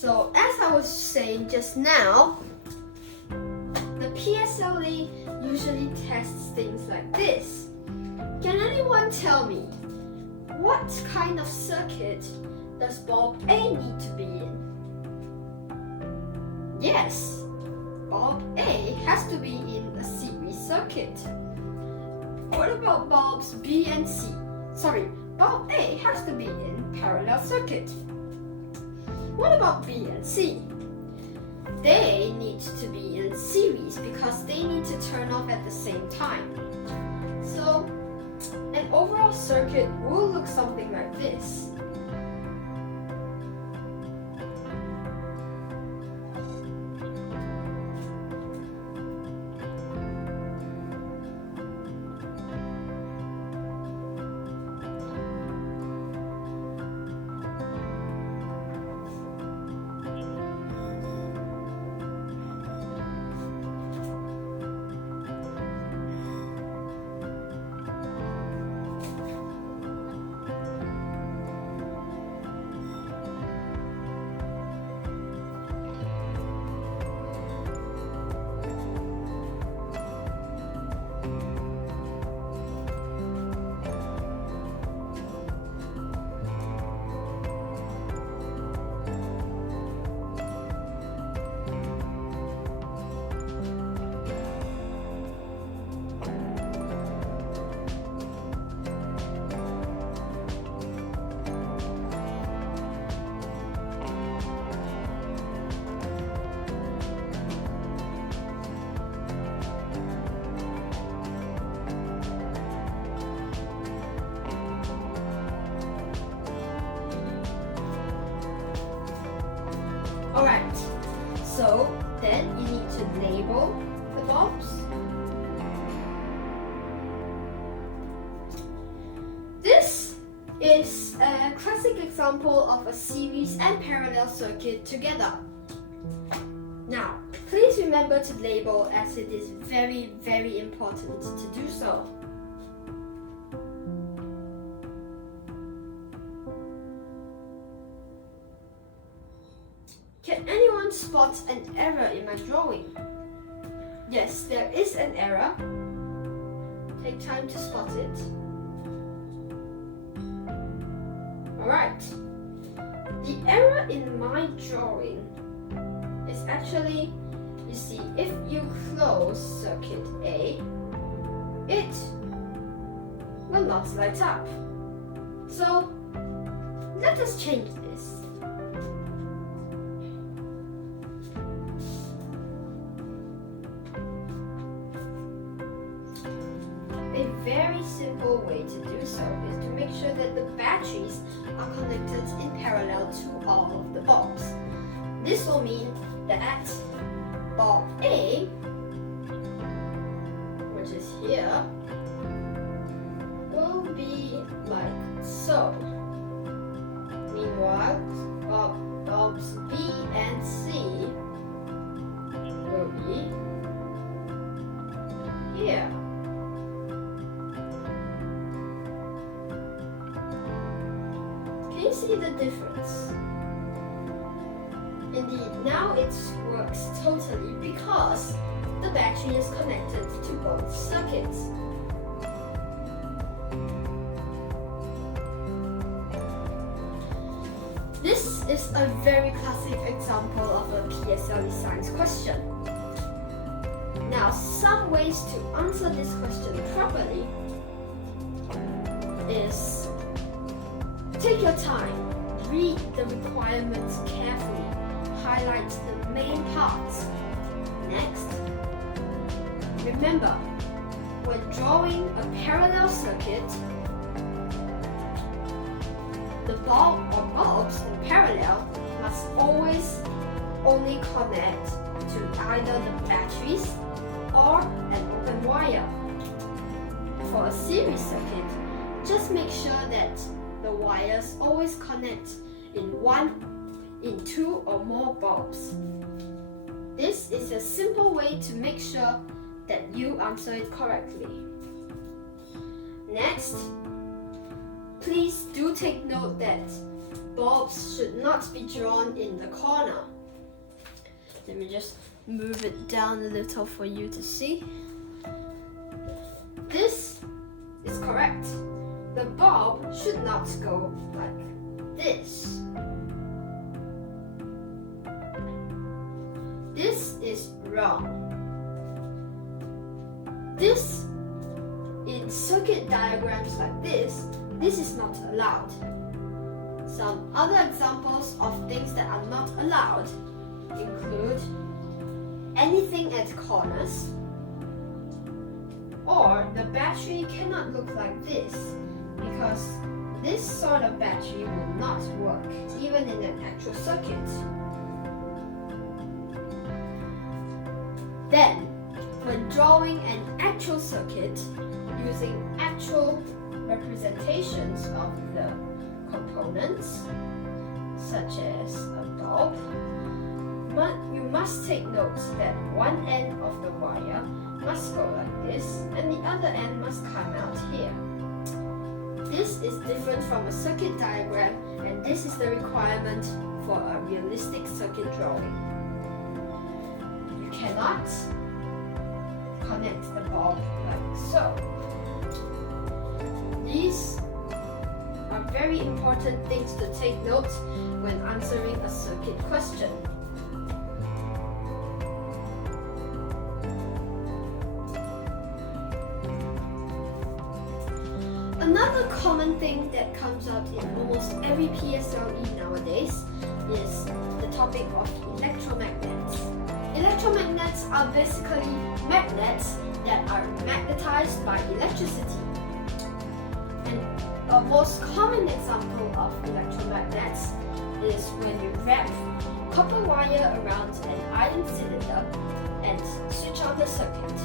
So as I was saying just now, the PSLE usually tests things like this. Can anyone tell me what kind of circuit does bulb A need to be in? Yes, bulb A has to be in a series circuit. What about bulbs B and C? Sorry, bulb A has to be in parallel circuit. What about B and C? They need to be in series because they need to turn off at the same time. So, an overall circuit will look something like this. Alright, so then you need to label the bulbs. This is a classic example of a series and parallel circuit together. Now, please remember to label as it is very, very important to do so. Can anyone spot an error in my drawing? Yes, there is an error. Take time to spot it. Alright. The error in my drawing is actually, you see, if you close circuit A, it will not light up. So, let us change this. A very simple way to do so is to make sure that the batteries are connected in parallel to all of the bulbs. This will mean that bulb A, which is here, will be like so. Meanwhile, bulbs B and C will be here. Can you see the difference? Indeed, now it works totally because the battery is connected to both circuits. This is a very classic example of a PSLE science question. Now, some ways to answer this question properly is take your time, read the requirements carefully, highlight the main parts. Next, remember, when drawing a parallel circuit, the bulb or bulbs in parallel must always only connect to either the batteries or an open wire. For a series circuit, just make sure that the wires always connect in two or more bulbs. This is a simple way to make sure that you answer it correctly. Next, please do take note that bulbs should not be drawn in the corner. Let me just move it down a little for you to see. This is correct. The bulb should not go like this. This is wrong. This, in circuit diagrams like this is not allowed. Some other examples of things that are not allowed include anything at corners, or the battery cannot look like this because this sort of battery will not work even in an actual circuit. Then, when drawing an actual circuit using actual representations of the components, such as a bulb, you must take note that one end of the wire must go like this and the other end must come out here. This is different from a circuit diagram, and this is the requirement for a realistic circuit drawing. You cannot connect the bulb like so. These are very important things to take note when answering a circuit question. Another common thing that comes out in almost every PSLE nowadays is the topic of electromagnets. Electromagnets are basically magnets that are magnetized by electricity. And a most common example of electromagnets is when you wrap copper wire around an iron cylinder and switch on the circuit.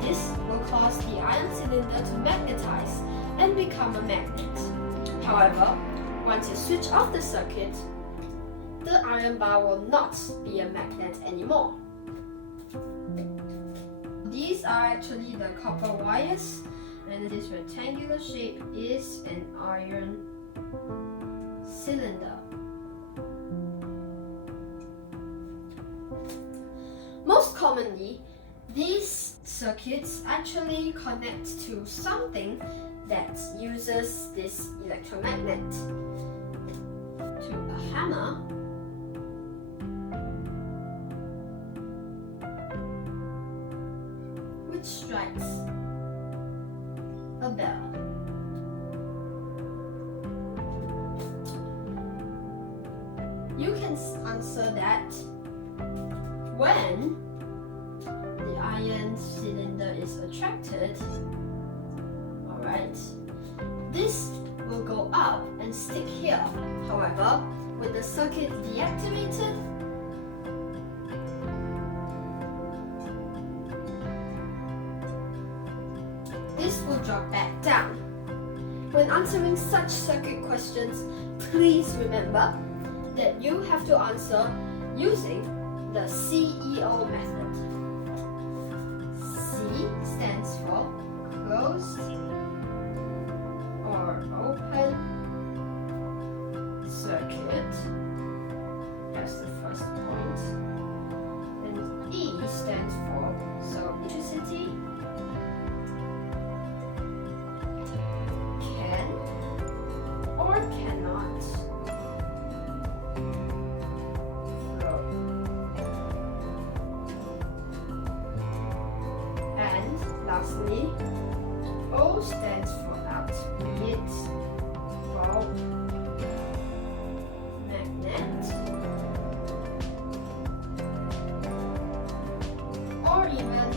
This will cause the iron cylinder to magnetize and become a magnet. However, once you switch off the circuit, the iron bar will not be a magnet anymore. These are actually the copper wires, and this rectangular shape is an iron cylinder. Most commonly, these circuits actually connect to something that uses this electromagnet, to a hammer, which strikes a bell. You can answer that when the iron cylinder is attracted, alright, this will go up and stick here. However, with the circuit deactivated, this will drop back down. When answering such circuit questions, please remember that you have to answer using the CEO method. C stands for closed or open circuit. That's the first point. And E stands for electricity can or cannot flow. And lastly, O stands for out, be it bulb, magnet, or even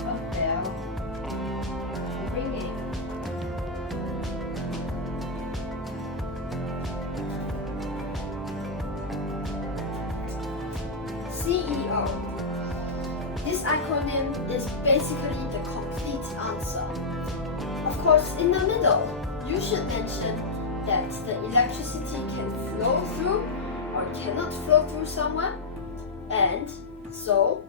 a bell ringing. CEO. This acronym is basically the complete answer. Of course, in the middle, you should mention that the electricity can flow through or cannot flow through somewhere, and so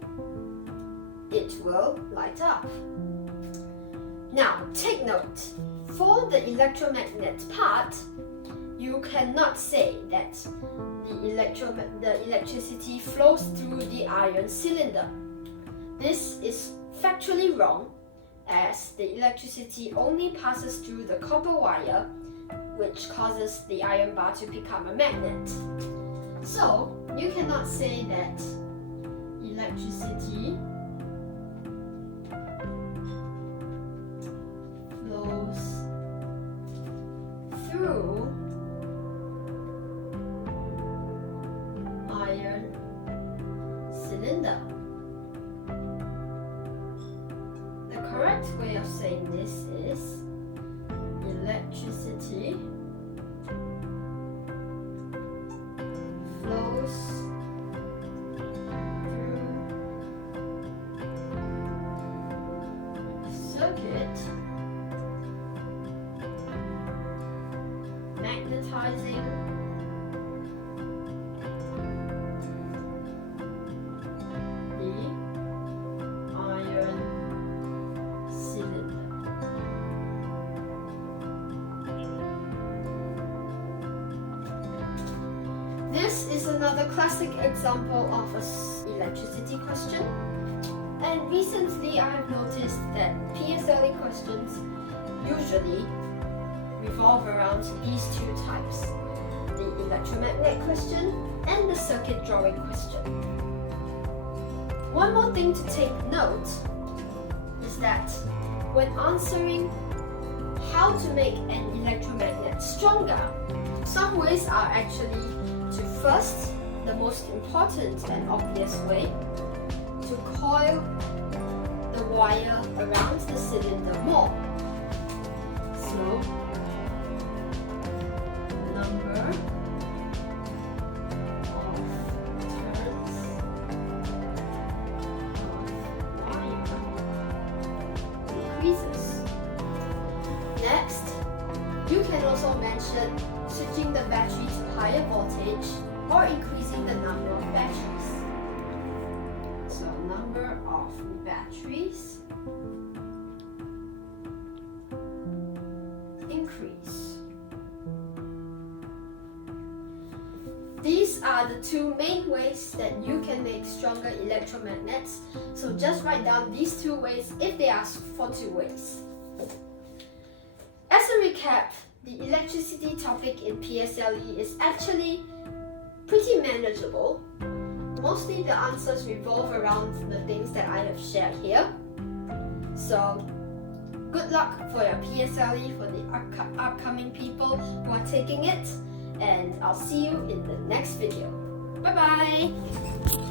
it will light up. Now, take note. For the electromagnet part, you you cannot say that the electricity flows through the iron cylinder. This is factually wrong, as the electricity only passes through the copper wire, which causes the iron bar to become a magnet. So, you cannot say that electricity flows through iron cylinder. The correct way of saying this is electricity flows through circuit, magnetizing the iron cylinder. This is another classic example of an electricity question. And recently I have noticed that PSLE questions usually revolve around these two types: the electromagnet question and the circuit drawing question. One more thing to take note is that when answering how to make an electromagnet stronger, some ways are actually to first, the most important and obvious way, to coil the wire around the cylinder more. So, number of turns of wire increases. Next, you can also mention switching the battery to higher voltage or increasing the number of batteries. So, number of batteries increase. These are the two main ways that you can make stronger electromagnets. So just write down these two ways if they ask for two ways. As a recap, the electricity topic in PSLE is actually pretty manageable. Mostly the answers revolve around the things that I have shared here. So, good luck for your PSLE for the upcoming people who are taking it, and I'll see you in the next video. Bye bye!